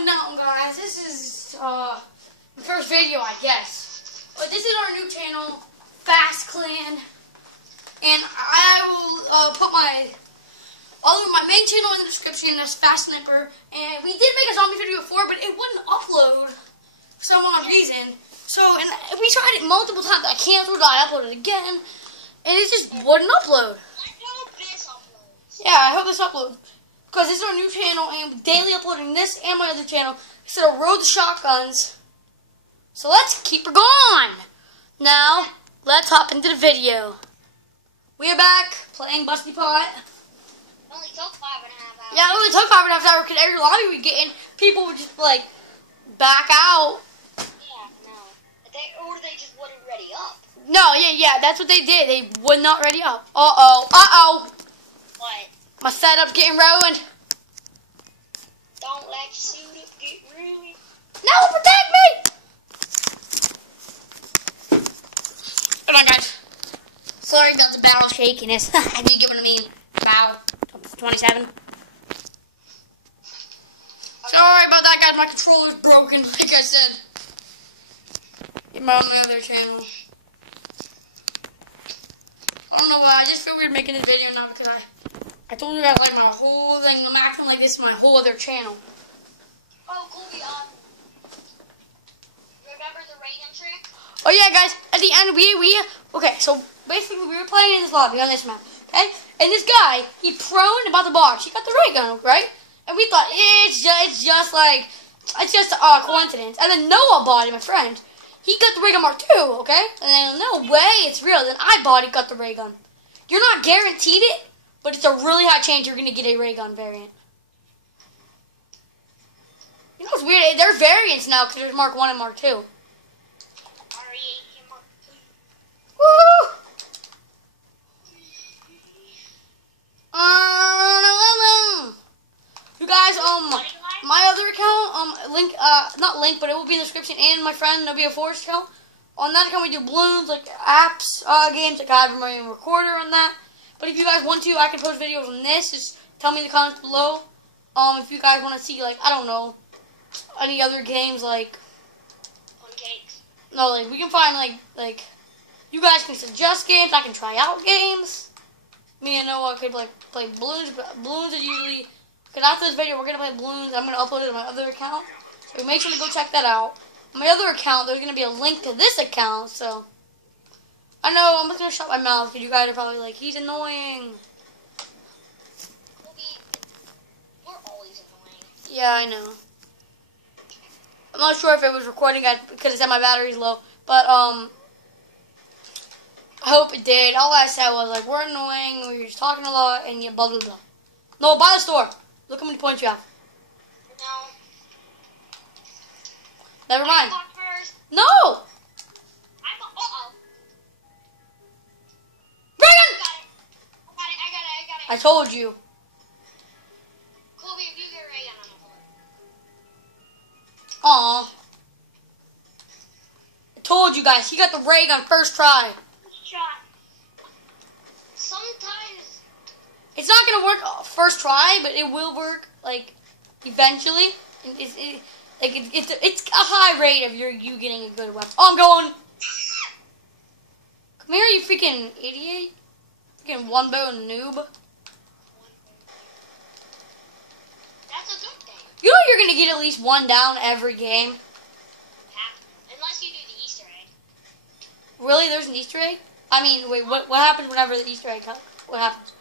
going down, guys. This is the first video, I guess. But this is our new channel, Fast Clan, and I will put my main channel in the description. That's Fast Snipper, and we did make a zombie video before, but it wouldn't upload for some odd reason. So, and we tried it multiple times. I canceled it. I uploaded it again, and it just wouldn't upload. I hope this uploads. Yeah, I hope this uploads. Because this is our new channel, and we're daily uploading this and my other channel instead of Road to Shotguns. So let's keep her going. Now, let's hop into the video. We are back playing Busty Pot. It only took 5.5 hours. Yeah, it only took 5.5 hours because every lobby we get in, people would just like back out. Yeah, no. Or they just wouldn't ready up. No, yeah, that's what they did. They would not ready up. Uh-oh. What? My setup's getting ruined. Don't let your suit get ruined. No, protect me! Hold on, guys. Sorry about the battle shakiness. I do get what I mean. Bow 27. Sorry about that, guys. My controller's broken, like I said. Get my other channel. I don't know why. I just feel weird making this video now because I told you guys like my whole thing. I'm acting like this is my whole other channel. Oh, Colby, remember the Reagan trick? Oh yeah, guys. At the end, okay. So basically, we were playing in this lobby on this map. Okay, and this guy, he proned about the box. He got the ray gun, right? And we thought it's just a coincidence. And then Noah bought it, my friend. He got the ray gun Mark II, okay? And then no way, it's real. Then I bought it, got the ray gun. You're not guaranteed it, but it's a really high chance you're gonna get a ray gun variant. You know what's weird? They're variants now because there's Mark 1 and Mark 2. RE8 and Mark 2. Woo! You guys, my other account, link, not link, but it will be in the description, and my friend, there'll be a Forest account. On that account, we do balloons, like apps, games, like I have my own recorder on that. But if you guys want to, I can post videos on this. Just tell me in the comments below. If you guys want to see, like, I don't know, any other games, like, Cakes. no, like, we can find, like, you guys can suggest games, I can try out games. Me and Noah could, like, play balloons, but balloons is usually, because after this video, we're going to play balloons. I'm going to upload it to my other account. So make sure to go check that out. On my other account, there's going to be a link to this account, so. I know, I'm just going to shut my mouth, because you guys are probably like, he's annoying. Colby, we're always annoying. Yeah, I know. I'm not sure if it was recording because it said my battery's low, but, I hope it did. All I said was, like, we're annoying, we're just talking a lot, and you blah, blah, blah. No, by the store. Look how many points you have. No. Never mind. First. No! Uh-oh. Reagan! I got it. I told you. Colby, if you get Reagan, I'm gonna pull it. Aw. I told you guys, he got the ray gun first try. Shot. Sometimes. It's not gonna work first try, but it will work, like, eventually. It's a high rate of you getting a good weapon. Oh, I'm going. Come here, you freaking idiot. Freaking one bow noob. That's a good thing. You know you're gonna get at least one down every game. Yeah. Unless you do the Easter egg. Really? There's an Easter egg? I mean, wait, what happens whenever the Easter egg comes? What happens?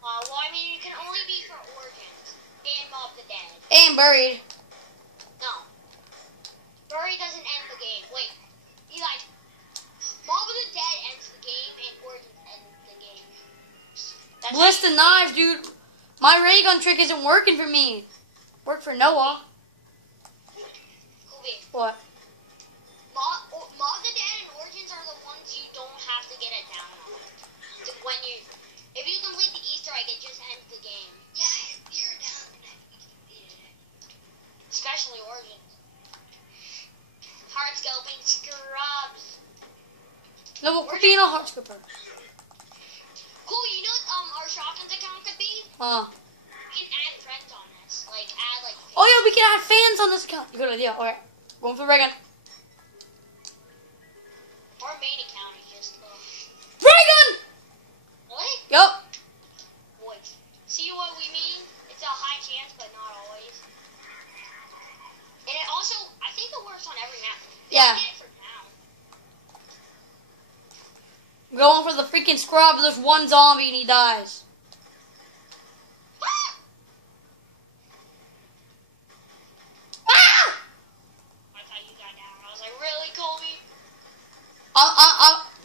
Well, I mean, it can only be for Origins and Mob the Dead. And buried. No. Bury doesn't end the game. Wait. He like Mob of the Dead ends the game and Origins ends the game. That's Bliss the knives, dude. My ray gun trick isn't working for me. Worked for Noah. Colby. What? Mob the Dead and Origins are the ones you don't have to get it down on. If you complete the Easter egg, it just ends the game. Yeah, if you're down, then you completed it. Especially Origins. Hard scoping scrubs. No, we're being a hard scooper. Cool, you know what our shotguns account could be? Huh. You can add friends on this. Like, add, like... Oh, yeah, we can add fans on this account. Good idea. All right, going for the ray gun. Our main account is just Ray gun. Really? Yup. Boy, see what we mean? It's a high chance, but not always. And it also, I think it works on every map. Yeah. I did it for now. I'm going for the freaking scrub. There's one zombie and he dies.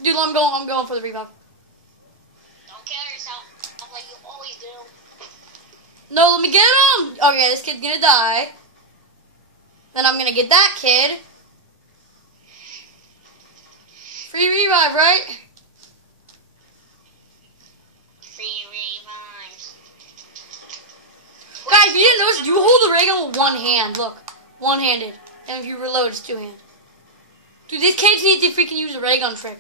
Dude, I'm going for the rebound. Don't kill yourself, like you always do. No, let me get him. Okay, this kid's gonna die. Then I'm gonna get that kid. Free revive, right? Free revives. Guys, if you didn't notice, you hold the ray gun with one hand. Look, one-handed. And if you reload, it's two-handed. Dude, these kids need to freaking use the ray gun trick.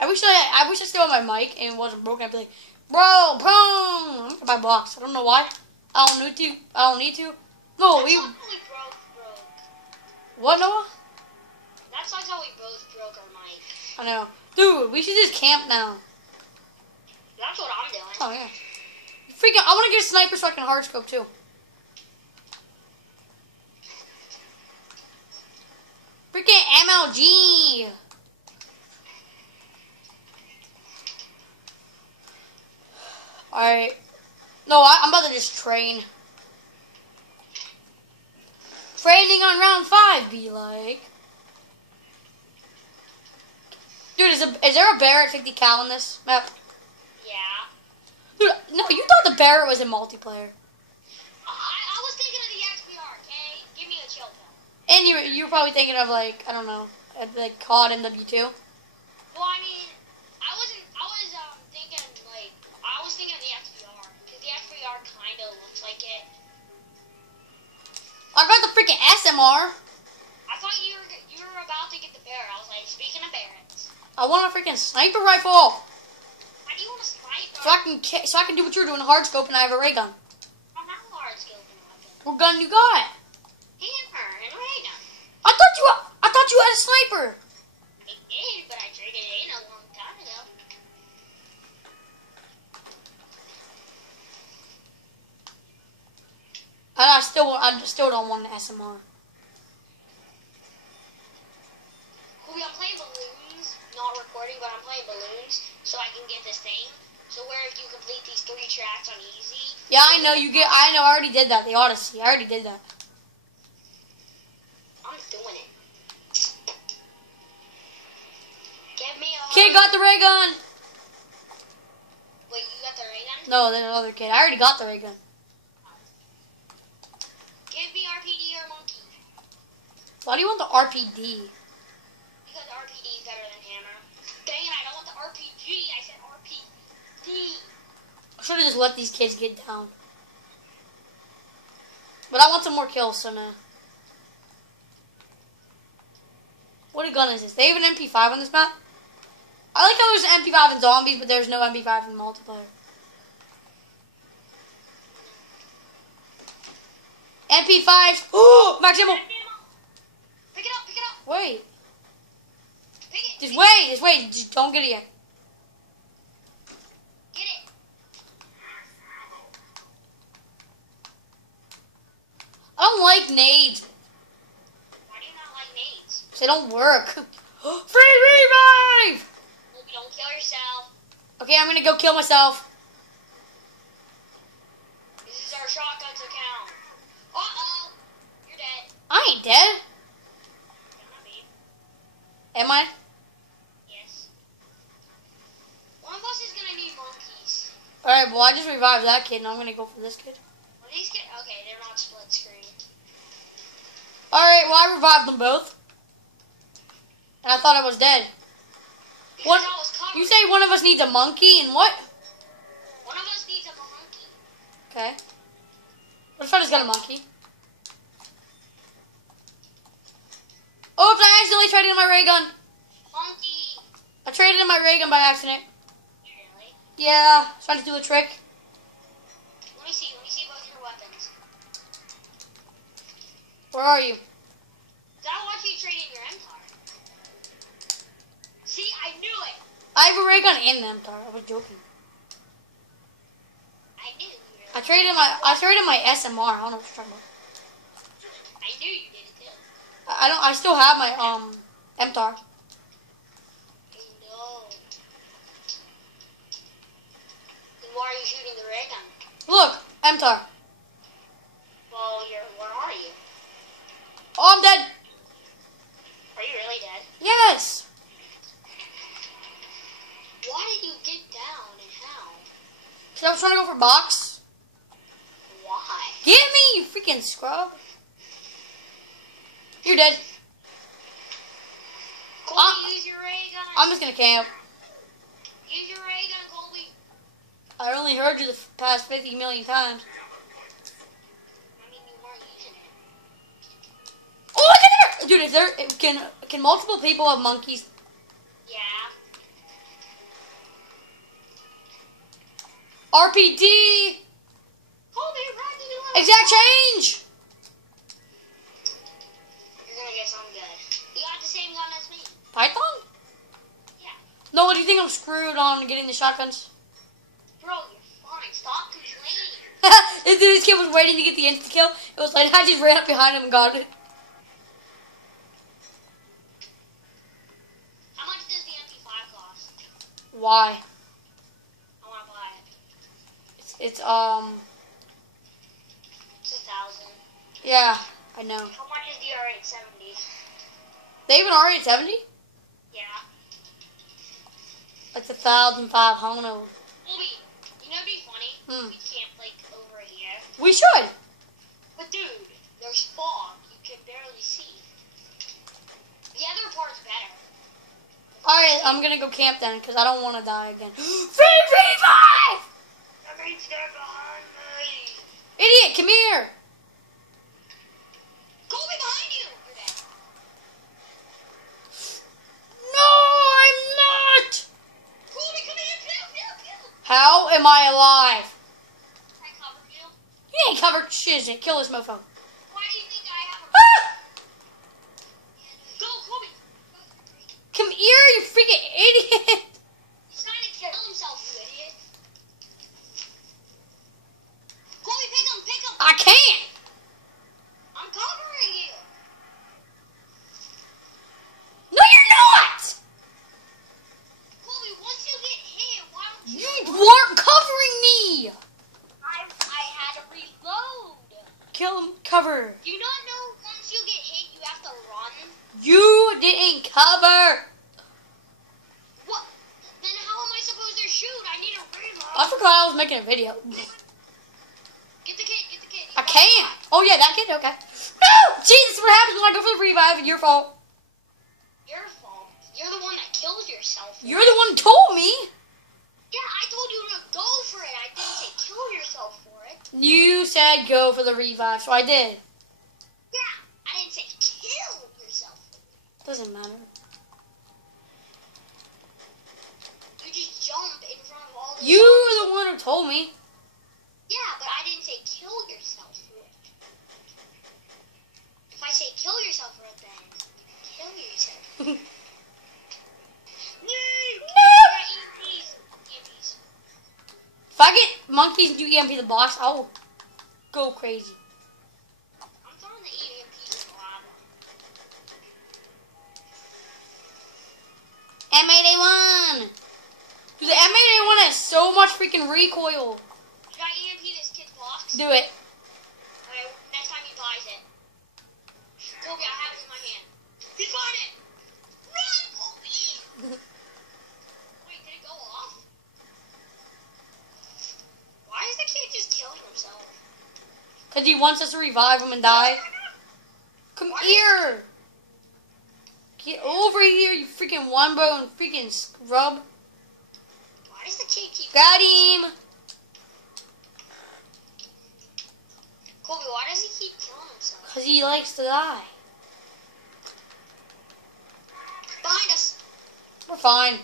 I wish I still had my mic and it wasn't broken. I'd be like, bro, boom. I'm gonna buy blocks. I don't know why. I don't need to. No, That's we. how we broke. What, Noah? That's like how we both broke our mic. I know. Dude, we should just camp now. That's what I'm doing. Oh, yeah. Freaking, I want to get a sniper so I can hard scope too. Freaking MLG. Alright. No, I'm about to just train. Training on round 5, be like. Dude, is there a bear at 50 cal in this map? Yeah. Dude, no, you thought the bear was in multiplayer. I was thinking of the XPR, okay? Give me a chill pill. And you were probably thinking of, like, I don't know, like COD and W2. Well, I mean, I was thinking of the XPR, because the XPR kind of looks like it. I got the freaking SMR. I thought you were about to get the bear. I was like, speaking of bears. I want a freaking sniper rifle. Why do you want a sniper? So I can do what you're doing, hard scope, and I have a ray gun. I don't have a hard scoping weapon. What gun you got? Hammer and ray gun. I thought you had a sniper. I did, but I traded it in a long time ago. I still don't want an SMR. Cool, I'm playing balloons. Not recording, but I'm playing balloons, so I can get this thing. So where if you complete these 3 tracks on easy. Yeah, I know I already did that. The Odyssey. I already did that. I'm doing it. Give me a Kid got the ray gun. Wait, you got the ray gun? No, there's another kid. I already got the ray gun. Give me RPD or monkey. Why do you want the RPD? Because RPD is better than hammer. Dang it, I don't want the RPG. I said RPD. I should have just let these kids get down. But I want some more kills, so no. What gun is this? They have an MP5 on this map? I like how there's an MP5 in zombies, but there's no MP5 in multiplayer. MP5s. Oh, max ammo. Pick it up, pick it up. Wait. Pick it. Just wait. Just don't get it yet. Get it. I don't like nades. Why do you not like nades? They don't work. Free revive! Hope you don't kill yourself. Okay, I'm gonna go kill myself. This is our shotguns account. Uh-oh. You're dead. I ain't dead. Gonna be. Am I? Yes. One of us is gonna need monkeys. Alright, well I just revived that kid and I'm gonna go for this kid. Are these kids? Okay, they're not split screen. Alright, well I revived them both. And I thought I was dead. Because I was covered. You say one of us needs a monkey and what? One of us needs a monkey. Okay. What if I just got a monkey? Oops, I accidentally traded in my ray gun. Monkey. I traded in my ray gun by accident. Really? Yeah, trying to do a trick. Let me see both your weapons. Where are you? I watch you trade in your MTAR. See, I knew it. I have a ray gun and an MTAR. I was joking. I knew you were. I traded my SMR. I don't know what you're talking about. I knew you did it too. I still have my MTAR. I know. Then why are you shooting the ray gun? Look, MTAR. Well, where are you? Oh, I'm dead. Are you really dead? Yes. Why did you get down and how? Because I was trying to go for box. Why? Get me, you freaking scrub. You're dead. Colby, use your ray gun. I'm just going to camp. Use your ray gun, Colby. I only heard you the past 50 million times. I mean, you weren't using it. Oh, look at there! Dude, if there can multiple people have monkeys? Yeah. RPD! Colby, run to the Exact change! You're gonna get something good. You got the same gun as me. Python? Yeah. No, what do you think I'm screwed on getting the shotguns? Bro, you're fine. Stop complaining. This kid was waiting to get the insta kill. It was like I just ran up behind him and got it. How much does the MP5 cost? Why? I wanna buy it. It's It's 1,000. yeah, I know. How much is the R870? They have an R870? Yeah. It's 1,500. Colby, you know what'd be funny? We camp like over here. We should. But dude, there's fog. You can barely see. The other part's better. Alright, I'm gonna go camp then because I don't want to die again. Free revive! Everything's there behind me. Idiot, come here! Colby, behind you! You're dead. No, I'm not! Colby, come here! Kill! How am I alive? I covered you. You ain't covered shit. Kill this mofo. Why do you think I have a... Ah! Go, Colby! Come here, you freaking idiot! He's trying to kill himself, you idiot. Colby, pick him! I can't! I'm covering you! No, you're not! Colby, once you get hit, why don't you... You weren't covering me! I had to reload. Kill him, cover. Do you not know once you get hit, you have to run? You didn't cover! What? Then how am I supposed to shoot? I need a reload. I forgot I was making a video. Get the kid. I can't. Oh yeah, that kid, okay. No! Jesus, what happens when I go for the revive? Your fault. Your fault. You're the one that kills yourself. You're the one who told me. Yeah, I told you to go for it. I didn't say kill yourself for it. You said go for the revive, so I did. Yeah, I didn't say kill yourself. Doesn't matter. You just jump in front of all the... You were the one who told me. Yeah, but I didn't say kill yourself for it. If I say kill yourself for it, then kill yourself. No! Yeah, EMPs. If I get monkeys and you EMP the box, I will go crazy. I'm throwing the EMPs in the lava. M8A1! Dude, the M8A1 has so much freaking recoil. Should I EMP this kid's box? Do it. Okay, next time he buys it. Colby, I have it in my hand. He bought it! Run, Colby! Wait, did it go off? Why is the kid just killing himself? Because he wants us to revive him and die. Come here. Get over here, you freaking one-bone freaking scrub. Why does the kid keep... Got him. Colby, why does he keep killing himself? Because he likes to die. Behind us! We're fine.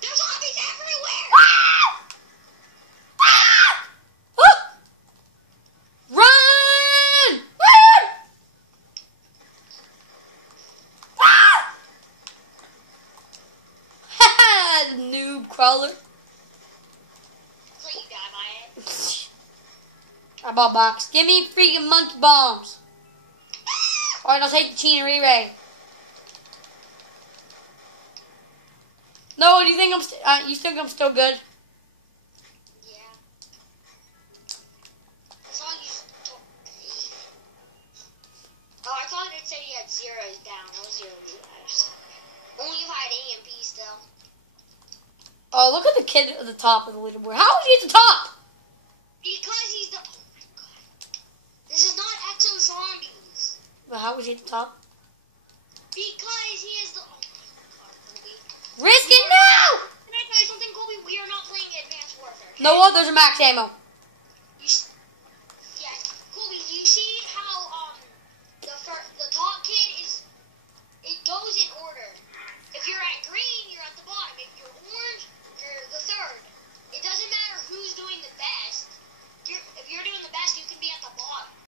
There's zombies everywhere! Ah! Ah! Ah! Run! Ah! crawler. So you die by it. I bought box. Give me freaking monkey bombs. Alright, I'll take the China Ray. No, do you think you think I'm still good? Yeah. I saw you. Oh, I thought it said you had zeros down. I was 0 lives. Only if I had A and B still. Oh, look at the kid at the top of the leaderboard. How is he at the top? Because he's the. Oh my god. This is not Exo Zombies. But how is he at the top? Because he is the. Oh my god, Kobe. Risk it now! Can I tell you something, Kobe? We are not playing Advanced Warfare. Okay? No, what? There's a max ammo.